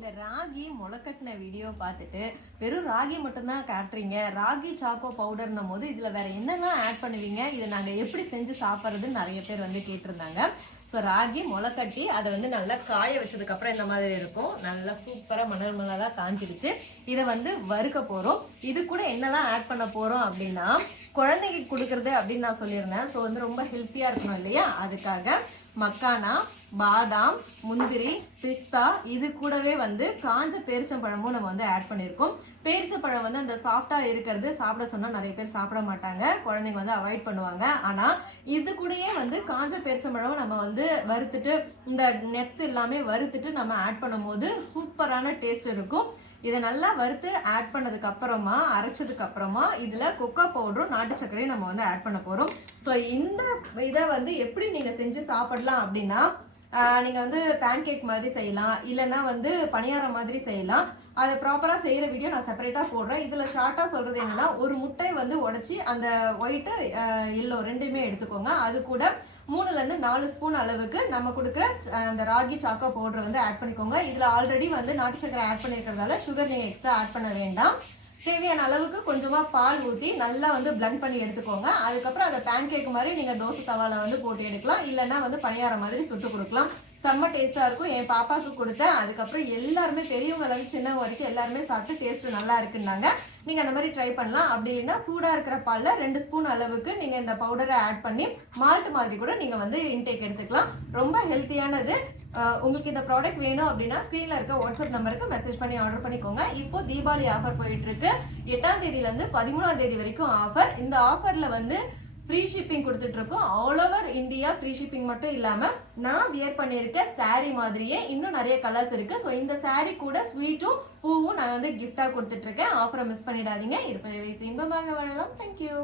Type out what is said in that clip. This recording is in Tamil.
இந்த ராகி முளைக்கட்டின வீடியோ பார்த்துட்டு வெறும் ராகி மட்டும்தான் காட்டுறீங்க, ராகி சாக்கோ பவுடர்னும் போது இதில் வேற என்னெல்லாம் ஆட் பண்ணுவீங்க, இதை நாங்கள் எப்படி செஞ்சு சாப்பிட்றதுன்னு நிறைய பேர் வந்து கேட்டிருந்தாங்க. ஸோ ராகி முளைக்கட்டி அதை வந்து நல்லா காய வச்சதுக்கப்புறம் இந்த மாதிரி இருக்கும். நல்லா சூப்பராக மணல் மணலாக காஞ்சிடுச்சு. இதை வந்து வறுக்க போகிறோம். இது கூட என்னெல்லாம் ஆட் பண்ண போகிறோம் அப்படின்னா, குழந்தைக்கு கொடுக்குறது அப்படின்னு நான் சொல்லியிருந்தேன். ஸோ வந்து ரொம்ப ஹெல்த்தியாக இருக்கணும் இல்லையா, அதுக்காக மக்கானா, பாதாம், முந்திரி, பிஸ்தா, இது கூடவே வந்து காஞ்ச பேரிச்சம்பழமும் நம்ம வந்து ஆட் பண்ணியிருக்கோம். பேரிச்சம்பழம் வந்து அந்த சாஃப்டாக இருக்கிறது சாப்பிட சொன்னால் நிறைய பேர் சாப்பிட மாட்டாங்க, குழந்தைங்க வந்து அவாய்ட் பண்ணுவாங்க. ஆனால் இது கூடயே வந்து காஞ்ச பேரிச்சம்பழம் நம்ம வந்து வறுத்துட்டு இந்த நட்ஸ் எல்லாமே வறுத்துட்டு நம்ம ஆட் பண்ணும் போது சூப்பரான டேஸ்ட் இருக்கும். இதை நல்லா வறுத்து ஆட் பண்ணதுக்கு அப்புறமா அரைச்சதுக்கு அப்புறமா இதுல கொக்கோ பவுடரும் நாட்டு சர்க்கரையும் நம்ம வந்து ஆட் பண்ண போறோம். ஸோ இந்த இதை வந்து எப்படி நீங்க செஞ்சு சாப்பிடலாம் அப்படின்னா, நீங்க வந்து பேன் கேக் மாதிரி செய்யலாம், இல்லைன்னா வந்து பணியாரம் மாதிரி செய்யலாம். அதை ப்ராப்பரா செய்யற வீடியோ நான் செப்பரேட்டா போடுறேன். இதுல ஷார்ட்டா சொல்றது என்னன்னா, ஒரு முட்டை வந்து உடைச்சி அந்த ஒயிட்டு எல்லோ ரெண்டுமே எடுத்துக்கோங்க. அது கூட 3ல இருந்து 4 ஸ்பூன் அளவுக்கு நம்ம கொடுக்குற அந்த ராகி சாக்கோ பவுடர் வந்து ஆட் பண்ணிக்கோங்க. இதுல ஆல்ரெடி வந்து நாட்டு சக்கரை ஆட் பண்ணிருக்கிறதால சுகர் நீங்க எக்ஸ்ட்ரா ஆட் பண்ண வேண்டாம். தேவையான அளவுக்கு கொஞ்சமா பால் ஊற்றி நல்லா வந்து பிளண்ட் பண்ணி எடுத்துக்கோங்க. அதுக்கப்புறம் அதை பேன் கேக் மாதிரி நீங்க தோசை தவால வந்து போட்டு எடுக்கலாம், இல்லைன்னா வந்து பணியாரம் மாதிரி சுட்டு கொடுக்கலாம். செம்ம டேஸ்டா இருக்கும். என் பாப்பாவுக்கு கொடுத்தேன். அதுக்கப்புறம் எல்லாருமே பெரியவங்க சின்னவங்க வரைக்கும் எல்லாருமே சாப்பிட்டு டேஸ்ட் நல்லா இருக்குன்னாங்க. நீங்க அந்த மாதிரி ட்ரை பண்ணலாம். அப்படி இல்லைன்னா சூடா இருக்கிற பால்ல 2 ஸ்பூன் அளவுக்கு நீங்க இந்த பவுடரை ஆட் பண்ணி மால்ட் மாதிரி கூட நீங்க வந்து இன்டேக் எடுத்துக்கலாம். ரொம்ப ஹெல்த்தியானது. உங்களுக்கு இந்த ப்ராடக்ட் வேணும் அப்படின்னா ஸ்க்ரீன்ல இருக்க வாட்ஸ்அப் நம்பருக்கு மெசேஜ் பண்ணி ஆர்டர் பண்ணிக்கோங்க. இப்போ தீபாவளி ஆஃபர் போயிட்டு இருக்கு. 8ஆம் தேதியிலேருந்து 13ஆம் தேதி வரைக்கும் ஆஃபர். இந்த ஆஃபர்ல வந்து ஃப்ரீ ஷிப்பிங் கொடுத்துட்டு இருக்கோம். All over India free shipping மட்டும் இல்லாம நான் வியர் பண்ணியிருக்க சாரீ மாதிரியே இன்னும் நிறைய கலர்ஸ் இருக்கு. ஸோ இந்த சாரீ கூட ஸ்வீட்டும் பூவும் நான் வந்து கிஃப்டா கொடுத்துட்டு இருக்கேன். ஆஃபரை மிஸ் பண்ணிடாதீங்க. இருப்பதை வைத்து இன்பமாக வாழலாம். தேங்க்யூ.